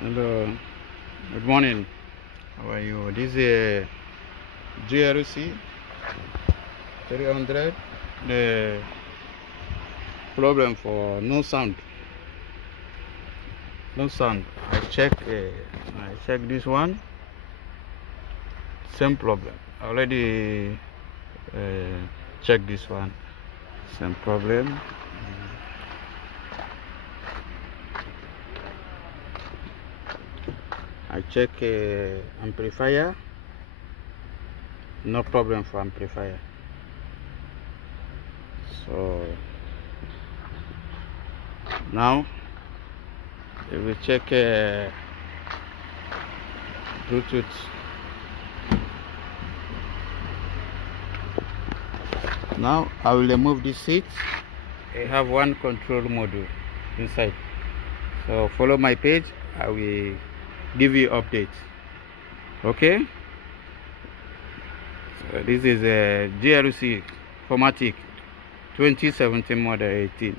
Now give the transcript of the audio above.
Hello, good morning. How are you? This is a GLC 300. The problem for no sound. No sound. I check this one. Same problem. I already checked this one. Same problem. I check amplifier. No problem for amplifier. So now we will check Bluetooth. Now I will remove this seat. I have one control module inside. So follow my page. I will give you updates. Okay. So this is a GLC 4MATIC 2017 model 18.